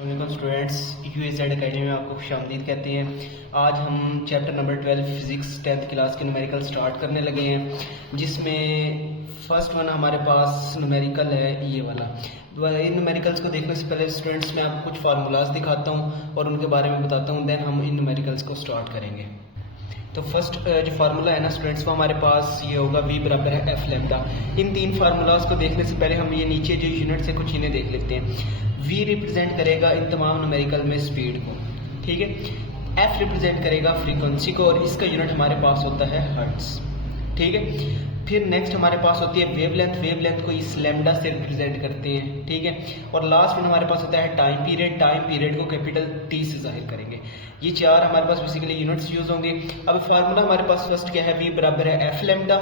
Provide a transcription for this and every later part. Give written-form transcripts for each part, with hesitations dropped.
Students, UAZ academy में आपको खुशामदीद कहते हैं। आज हम chapter number 12 physics 10th class के न्यूमेरिकल स्टार्ट करने लगे हैं, जिसमें फर्स्ट वन हमारे पास न्यूमेरिकल है ये वाला। इन न्यूमेरिकल्स को देखने से पहले स्टूडेंट्स मैं आपको कुछ फार्मूलाज दिखाता हूँ और उनके बारे में बताता हूँ, देन हम इन न्यूमेरिकल्स को स्टार्ट करेंगे। तो फर्स्ट जो फार्मूला है ना स्टूडेंट्स, वो हमारे पास ये होगा v बराबर है f लैम्डा। इन तीन फार्मूलाज को देखने से पहले हम ये नीचे जो यूनिट से कुछ इन्हें देख लेते हैं। v रिप्रेजेंट करेगा इन तमाम न्यूमेरिकल में स्पीड को, ठीक है। f रिप्रेजेंट करेगा फ्रीक्वेंसी को और इसका यूनिट हमारे पास होता है हर्ट्ज, ठीक है। फिर नेक्स्ट हमारे पास होती है वेवलेंथ। वेवलेंथ को इस लैम्डा से रिप्रेजेंट करते हैं, ठीक है। और लास्ट में हमारे पास होता है टाइम पीरियड। टाइम पीरियड को कैपिटल T से जाहिर करेंगे। ये चार हमारे पास बेसिकली यूनिट्स यूज होंगे। अब फार्मूला हमारे पास फर्स्ट क्या है, v बराबर है f लैम्डा,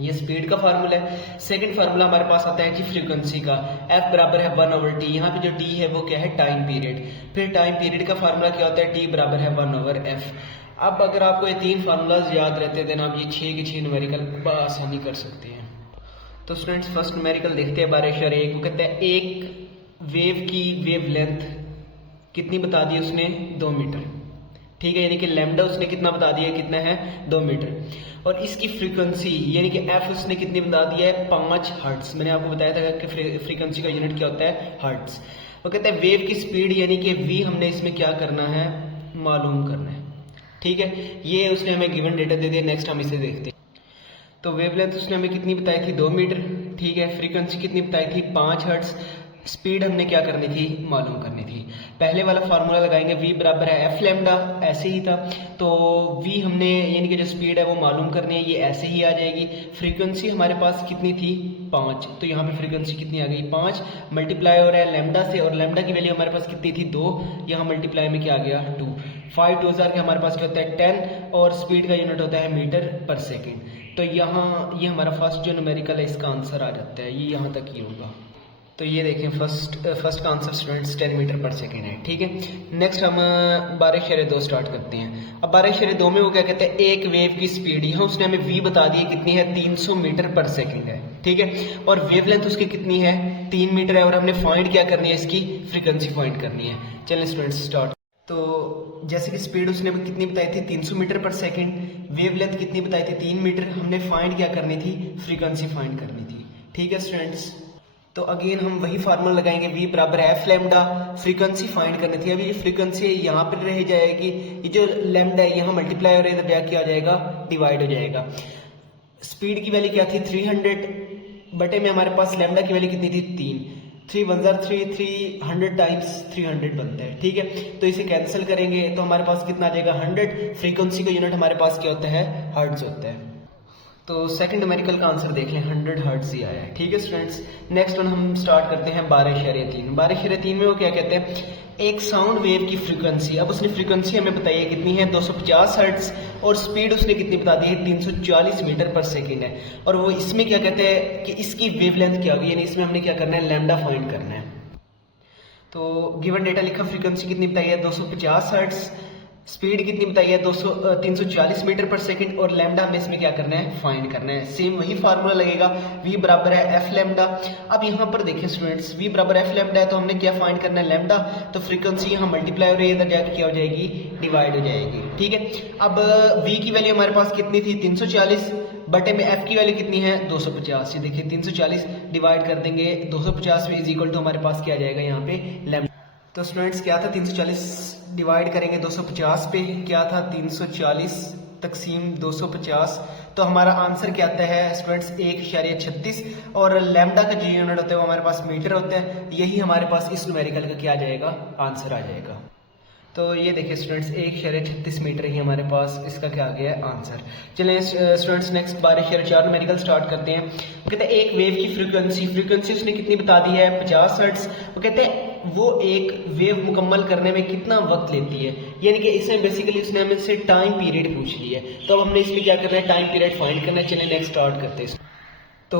ये स्पीड का फार्मूला है। सेकंड फार्मूला हमारे पास आता है जी फ्रीक्वेंसी का, f बराबर है 1/t। यहाँ पे जो t है वो क्या है, टाइम पीरियड। फिर टाइम पीरियड का फार्मूला क्या होता है, t बराबर है 1/f। अब अगर आपको ये तीन फार्मूलाज याद रहते हैं, देन आप ये 6 के 6 न्यूमेरिकल आसानी कर सकते हैं। तो स्टूडेंट्स फर्स्ट न्यूमेरिकल देखते हैं 12/1। वो कहते हैं एक वेव की वेवलेंथ कितनी बता दी उसने, 2 मीटर, ठीक है। यानी कि लैम्डा उसने कितना बता दिया, कितना है, 2 मीटर। और इसकी फ्रीक्वेंसी यानी कि f उसने कितनी बता दिया है, 5 हर्ट्ज। मैंने आपको बताया था कि फ्रीक्वेंसी का यूनिट क्या होता है, हर्ट्ज। वो कहते हैं वेव की स्पीड यानी कि v हमने इसमें क्या करना है, मालूम करना है, ठीक है। ये उसने हमें गिवन डेटा दे दिया। नेक्स्ट हम इसे देखते हैं। तो वेवलेंथ उसने हमें कितनी बताई थी, 2 मीटर, ठीक है। फ्रीक्वेंसी कितनी बताई थी, 5 हर्ट्ज। स्पीड हमने क्या करनी थी, मालूम करनी थी। पहले वाला फार्मूला लगाएंगे, v बराबर है f लैम्डा, ऐसे ही था। तो v हमने यानी कि जो स्पीड है वो मालूम करनी है, ये ऐसे ही आ जाएगी। फ्रीक्वेंसी हमारे पास कितनी थी, 5। तो यहाँ पे फ्रीक्वेंसी कितनी आ गई, 5 मल्टीप्लाई हो रहा है लैम्डा से, और लैम्डा की वैल्यू हमारे पास कितनी थी, 2। यहाँ मल्टीप्लाई में क्या आ गया, 2। 5 2 के हमारे पास क्या होता है, 10, और स्पीड का यूनिट होता है मीटर पर सेकेंड। तो यहाँ ये हमारा फर्स्ट जो न्यूमेरिकल है इसका आंसर आ जाता है, ये यहाँ तक ही होगा। तो ये देखें फर्स्ट का आंसर स्टूडेंट्स 10 मीटर पर सेकेंड है, ठीक है। नेक्स्ट हम 12/2 स्टार्ट करते हैं। अब 12/2 में वो क्या कहते हैं, एक वेव की स्पीड, यहाँ उसने हमें v बता दी है कितनी है, 300 मीटर पर सेकेंड है, ठीक है। और वेवलेंथ उसकी कितनी है, 3 मीटर है, और हमने फाइंड क्या करनी है, इसकी फ्रीक्वेंसी फाइंड करनी है। चलिए स्टूडेंट्स स्टार्ट। तो जैसे कि स्पीड उसने कितनी बताई थी, 300 मीटर पर सेकेंड। वेवलेंथ कितनी बताई थी, 3 मीटर। हमने फाइंड क्या करनी थी, फ्रीक्वेंसी फाइंड करनी थी, ठीक है स्टूडेंट्स। तो अगेन हम वही फार्मूला लगाएंगे, v बराबर है f लैम्डा। फ्रीक्वेंसी फाइंड करनी थी। अभी ये फ्रीक्वेंसी यहाँ पर रह जाएगी, ये जो लैम्डा है यहाँ मल्टीप्लाई हो रहा है, इधर जाके आ जाएगा, डिवाइड हो जाएगा। स्पीड की वैल्यू क्या थी, 300 बटे में हमारे पास लैम्डा की वैल्यू कितनी थी, 3। 3 1 जार 3, 300 टाइम्स 300 बनता है, ठीक है। तो इसे कैंसिल करेंगे तो हमारे पास कितना आ जाएगा, 100। फ्रीक्वेंसी का यूनिट हमारे पास क्या होता है, हर्ट्ज होता है। तो सेकंड न्यूमेरिकल का आंसर देख लें, 100 हर्ट्ज ही आया है, ठीक है स्टूडेंट्स। नेक्स्ट वन हम स्टार्ट करते हैं 12/3। 12/3 में वो क्या कहते हैं, एक साउंड वेव की फ्रीक्वेंसी। अब उसने फ्रीक्वेंसी हमें बताई है कितनी है, 250 हर्ट्ज, और स्पीड उसने कितनी बता दी है, 340 मीटर पर सेकेंड है। और वो इसमें क्या कहते हैं कि इसकी वेवलेंथ क्या होगी, यानी इसमें हमने क्या करना है, लैम्डा फाइंड करना है। तो गिवन डेटा लिखा, फ्रीक्वेंसी कितनी बताई है, 250 हर्ट्ज। स्पीड कितनी बताई है, 340 मीटर पर सेकंड, और लैम्डा हमें इसमें क्या करना है, फाइंड करना है। सेम वही फार्मूला लगेगा, v बराबर है f लैम्डा। अब यहाँ पर देखें स्टूडेंट्स, v बराबर f लैम्डा है तो हमने क्या फाइंड करना है, लैम्डा। तो फ्रीक्वेंसी यहाँ मल्टीप्लाई हो रही है, इधर जाके क्या हो जाएगी, डिवाइड हो जाएगी, ठीक है। अब v की वैल्यू हमारे पास कितनी थी, 340 बटे में f की वैल्यू कितनी है, 250। ये देखिए 340 डिवाइड कर देंगे 250 में, इज इक्वल टू हमारे पास क्या आ जाएगा यहाँ पे, लैम्डा। तो स्टूडेंट्स क्या था, 340 डिवाइड करेंगे 250 पे, क्या था, 340 तकसीम 250। तो हमारा आंसर क्या आता है स्टूडेंट्स, 1.36। और लैम्डा का जो यूनिट होता है वो हमारे पास मीटर होता है। यही हमारे पास इस न्यूमेरिकल का क्या आ जाएगा, आंसर आ जाएगा। तो ये देखिए स्टूडेंट्स 1.36 मीटर ही हमारे पास इसका क्या आ गया है, आंसर। चलिए स्टूडेंट्स नेक्स्ट 12/4 न्यूमेरिकल स्टार्ट करते हैं। वो कहते हैं एक वेव की फ्रीक्वेंसी उसने कितनी बता दी है, 50 हर्ट्ज। वो कहते हैं वो एक वेव मुकम्मल करने में कितना वक्त लेती है, यानी कि इसमें बेसिकली उसने हमें से टाइम पीरियड पूछ लिया है। तो अब हमने इसमें क्या करना है, टाइम पीरियड फाइंड करना है। चलिए नेक्स्ट स्टार्ट करते हैं। तो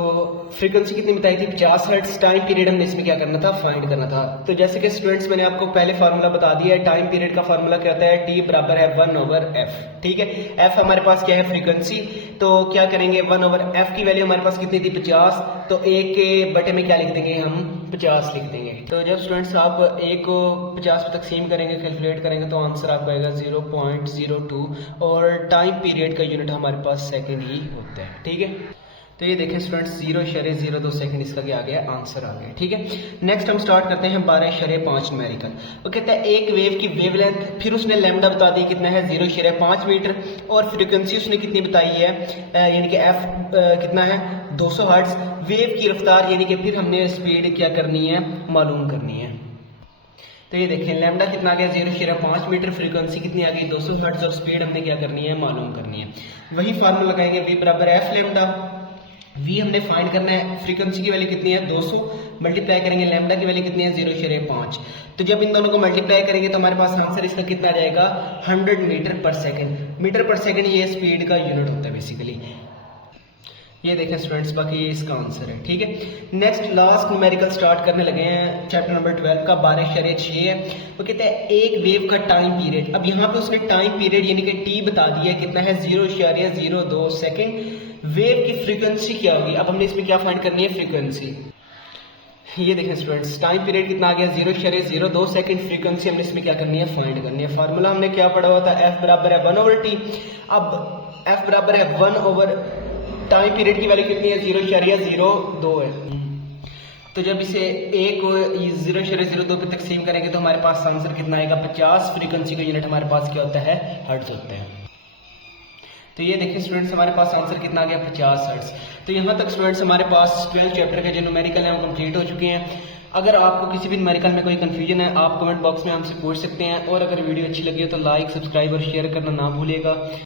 फ्रीक्वेंसी कितनी बताई थी, 50 हर्ट्ज। टाइम पीरियड हमने इसमें क्या करना था, फाइंड करना था। तो जैसे कि स्टूडेंट्स मैंने आपको पहले फार्मूला बता दिया है, टाइम पीरियड का फार्मूला क्या होता है, t बराबर है 1/f, ठीक है। f हमारे पास क्या है, फ्रीक्वेंसी। तो क्या करेंगे, 1/f की वैल्यू हमारे पास कितनी थी, 50। तो 1 के बटे में क्या लिख देंगे हम, 50 लिख देंगे। तो जब स्टूडेंट्स आप एक को 50 पे तकसीम करेंगे, कैलकुलेट करेंगे तो आंसर आपको आएगा 0.02 और टाइम पीरियड का यूनिट हमारे पास सेकंड ही होता है। ठीक है, तो ये देखें स्टूडेंट्स 0.02 सेकंड इसका क्या आ गया, आंसर आ गया। ठीक है, नेक्स्ट हम स्टार्ट करते हैं 12.5 न्यूमेरिकल। वो कहता है एक वेव की वेवलेंथ, फिर उसने लैम्डा बता दी कितना है 0.5 मीटर और फ्रीक्वेंसी उसने कितनी बताई है, यानी कि एफ कितना है 200 हर्ट्ज। वेव की रफ्तार यानी कि फिर हमने स्पीड क्या करनी है, मालूम करनी है। तो ये देखें लैम्डा कितना आ गया 0.5 मीटर, फ्रीक्वेंसी कितनी आ गई 200 हर्ट्ज और स्पीड हमने क्या करनी है, मालूम करनी है। वही फार्मूला लगाएंगे v बराबर एफ लैम्डा। v हमने फाइंड करना है, फ्रीक्वेंसी की वैल्यू कितनी है 200, मल्टीप्लाई करेंगे लैम्डा की वैल्यू कितनी है 0.5। तो जब इन दोनों को मल्टीप्लाई करेंगे तो हमारे पास आंसर इसका कितना आ जाएगा 100 मीटर पर सेकंड। मीटर पर सेकंड ये स्पीड का यूनिट होता है बेसिकली। ये देखें स्टूडेंट्स, बाकी ये इसका आंसर है। ठीक है, नेक्स्ट लास्ट न्यूमेरिकल स्टार्ट करने लगे हैं चैप्टर नंबर 12 का 12.6 है। वो कहते हैं एक वेव का टाइम पीरियड। अब यहाँ पे उसने टाइम पीरियड यानी कि टी बता दिया कितना है 0.02 सेकंड। वेव की फ्रीक्वेंसी क्या होगी, अब हमने इसमें क्या फाइंड करनी है, फ्रीक्वेंसी। ये देखें स्टूडेंट्स टाइम पीरियड कितना आ गया 0.02 सेकंड, फ्रीक्वेंसी हमने इसमें क्या करनी है, फाइंड करनी है। फार्मूला हमने क्या पढ़ा हुआ था, एफ बराबर है 1/t। अब एफ बराबर है 1 टाइम पीरियड की वैल्यू कितनी है 0.02 है। तो जब इसे एक को 0.02 पे तकसीम करेंगे तो हमारे पास आंसर कितना आएगा 50। फ्रीक्वेंसी का यूनिट हमारे पास क्या होता है, हर्ट्ज होता है। तो ये देखिए स्टूडेंट्स हमारे पास आंसर कितना आ गया 50 हर्ट्ज। तो यहाँ तक स्टूडेंट्स हमारे पास 12 चैप्टर के जो न्यूमेरिकल हैं वो कंप्लीट हो चुके हैं। अगर आपको किसी भी न्यूमेरिकल में कोई कंफ्यूजन है आप कमेंट बॉक्स में हमसे पूछ सकते हैं, और अगर वीडियो अच्छी लगी हो तो लाइक, सब्सक्राइब और शेयर करना ना भूलिएगा।